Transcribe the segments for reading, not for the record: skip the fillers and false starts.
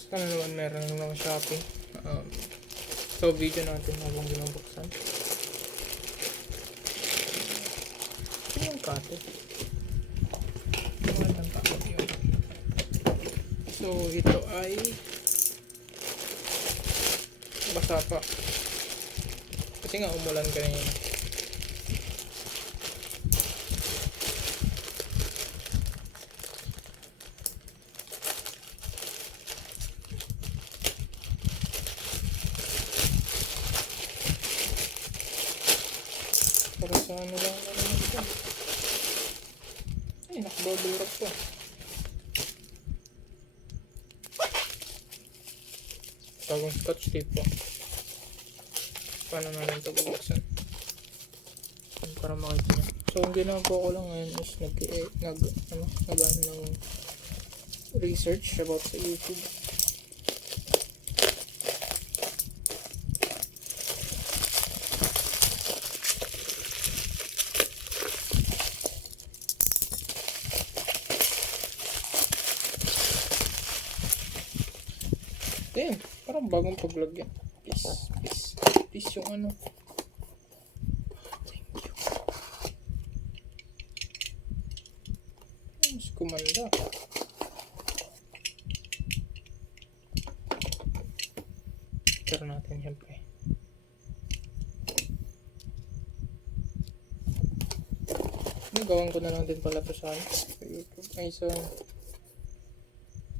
Kamusta na naman, meron na naman shopping. So video natin habang binubuksan. Ano yung kate? Ano ang kate yun? So ito ay basa pa. Kasi nga umulan kanina. Pero sa ano lang naman ito. Ay, nakabubble wrap to. Tawang scotch tape po. Paano natin ito bubuksan? Para makita nyo. So, ang ginagawa ko lang ngayon is nag ng research about sa YouTube. Damn, parang bagong paglagyan. Peace yung ano. Thank you. Mas kumanda. Pero natin siyempre. Gawin ko na lang din pala to sa YouTube. Ay, sa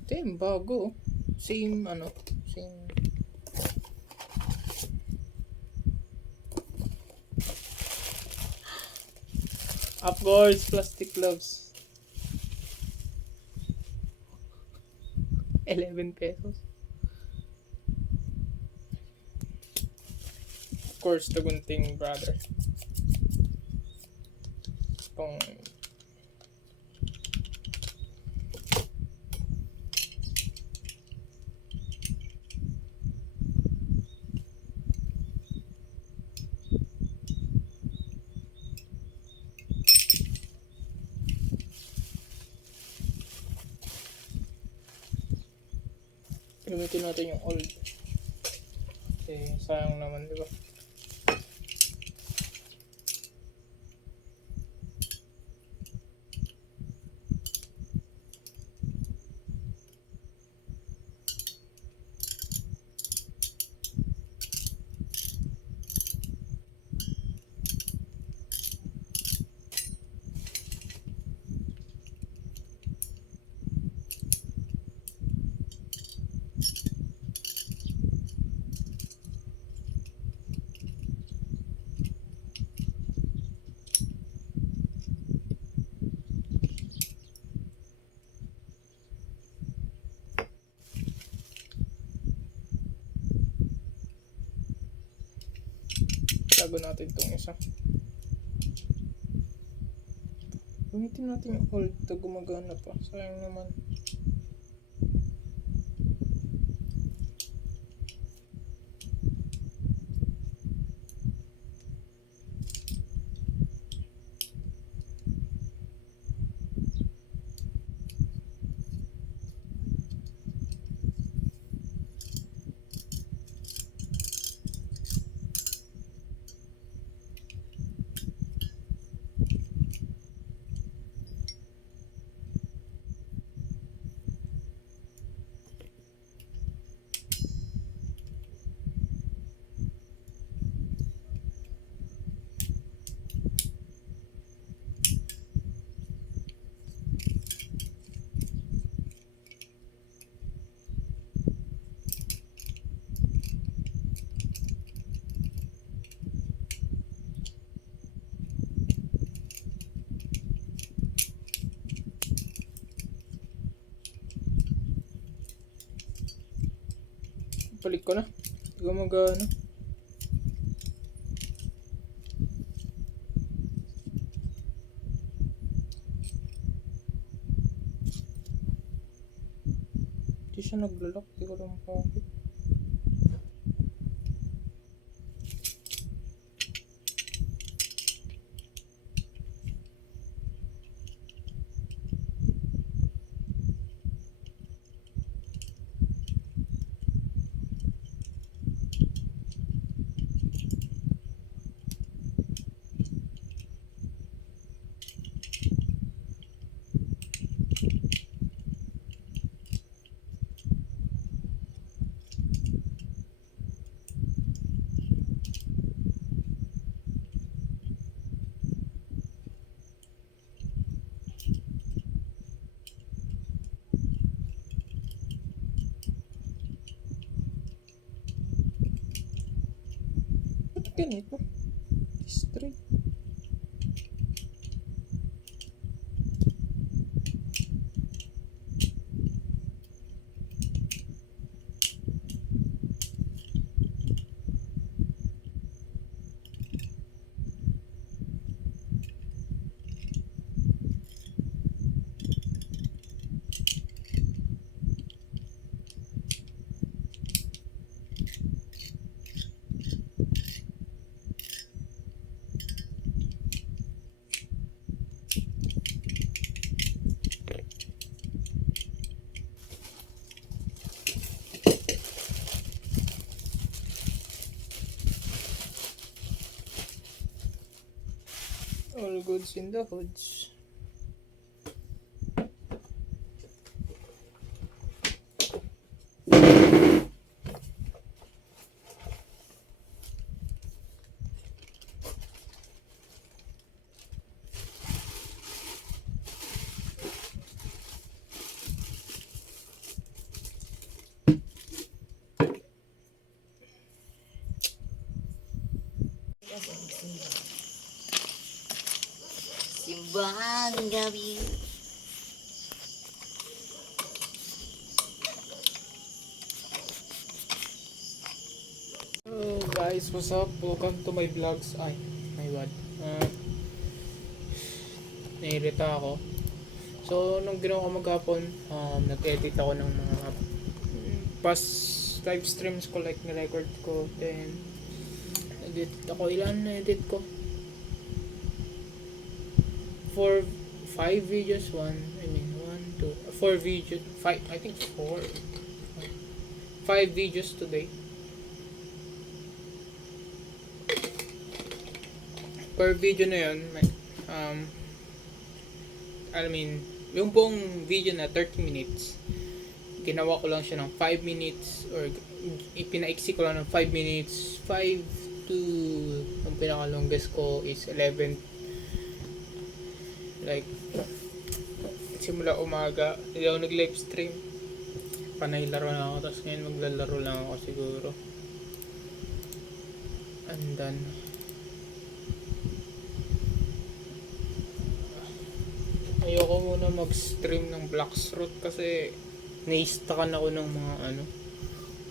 damn, bago. Same ano, same. Up guys, plastic gloves. 11 pesos. Of course, the Gunting brother. Pang gamitin natin yung old. Kasi sayang naman, di ba? Tago natin itong isa. Gamitin natin yung old. Ito gumagana pa. Sayang naman. Balik ko na. Gumagana. Hindi siya naglalak. Hindi ko lang bakit. ganito? Straight. All goods in the hoods. Simbahan gabi. Oh guys, what's up? Welcome to my vlogs. Ay, my bad. Nairita ako. So, nung ginawa ko maghapon, nag-edit ako ng mga past live streams ko, like na-record ko. Then, edit ako. Ilan na-edit ko? 5 videos. 4 videos. 5, I think 4. 5 videos today. Per video na yun, yung buong video na 30 minutes, ginawa ko lang siya ng 5 minutes or ipinaiksi ko lang ng 5 minutes. 5 to, yung pinaka longest ko is 11. Like, simula umaga, hindi ako nag live stream, panay laro na ako, tapos ngayon maglalaro lang ako siguro, and then ayoko muna mag-stream ng Blacksroot kasi na-stuckan ako ng mga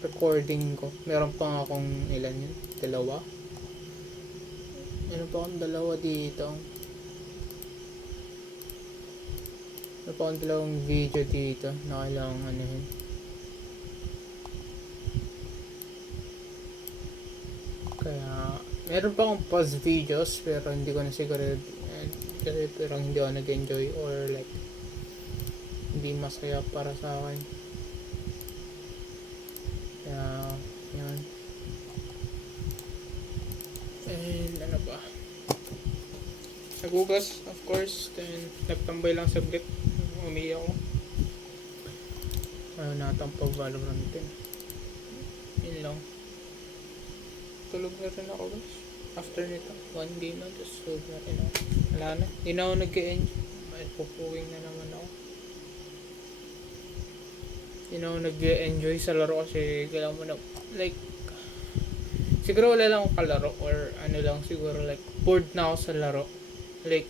recording ko. Meron pa akong ilan yun? Dalawa? Meron pa akong dalawa dito. Meron pa akong dalawang video dito na kailangang anuhin. Kaya meron pa akong past videos pero hindi ko na siguro kasi parang hindi ako nag-enjoy or like hindi masaya para sa akin. Kaya yun. And ano ba, nagugas of course, then nagtambay lang saglit, umiyak ako. Ayaw natang pag-Valorant din. Yun lang. Tulog na rin ako guys. After nito, 1 game na, just hold na rin ako. Wala na, hindi na ako nag-enjoy. May pupuwing na naman ako. Hindi na ako nag-enjoy sa laro kasi kailangan mo na, like, siguro wala lang akong kalaro or ano lang, siguro like, bored na ako sa laro. Like,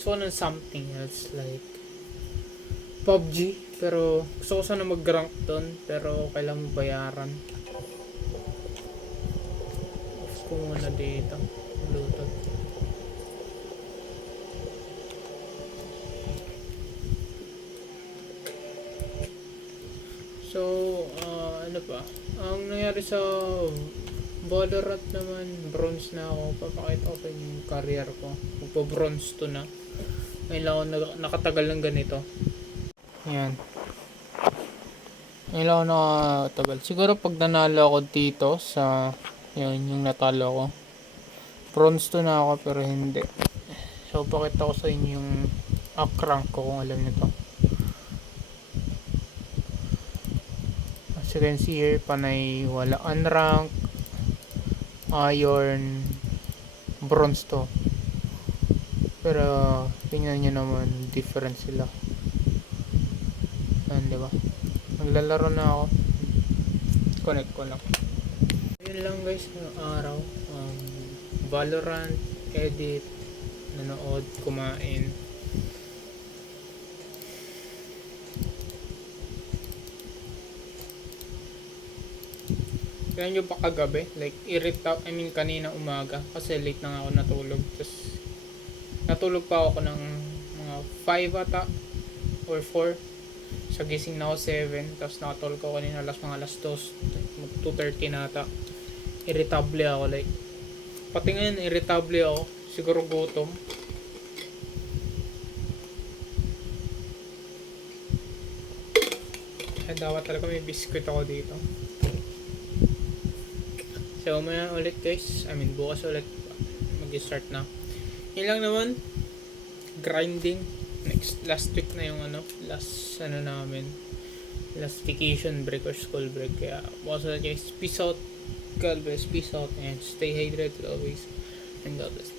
gusto ko ng something else, like, PUBG, pero gusto ko sana mag-rank doon, pero kailangan mo bayaran. Off ko muna dito, Bluetooth. So, ano pa? Ang nangyari sa Valorant naman, bronze na ako. Papakita ko sa inyo yung career ko. Magpa-bronze 2 na. Ngayon lang ako nakatagal ng ganito. Ayan. Ngayon lang ako nakatagal. Siguro pag nanalo ako dito sa, yun, yung natalo ko. Bronze 2 na ako pero hindi. So, pakita ko sa inyo yung up rank ko kung alam nito. As you can see here, panay wala unrank, iron, bronze to. Pero tingnan nyo naman, different sila. Ayan, diba? Maglalaro na ako. Connect ko lang. Yun lang guys, ng araw. Valorant, edit, nanood, kumain. Kaya nyo pa kagabi, like kanina umaga, kasi late na nga ako natulog. Tapos natulog pa ako ng mga 5 ata or 4. So gising na ako 7, tapos nakatulog ko kanina mga alas 2, 2:30 na ata. Irritable ako, like pati ngayon irritable ako, siguro gutom. Ay, dapat talaga may biscuit ako dito. So, umaya ulit guys. Bukas ulit mag-start na. Yun lang naman. Grinding. Last week na yung last namin. Last vacation break or school break. Kaya, bukas ulit guys. Peace out. God bless. Peace out. And stay hydrated always. And God bless.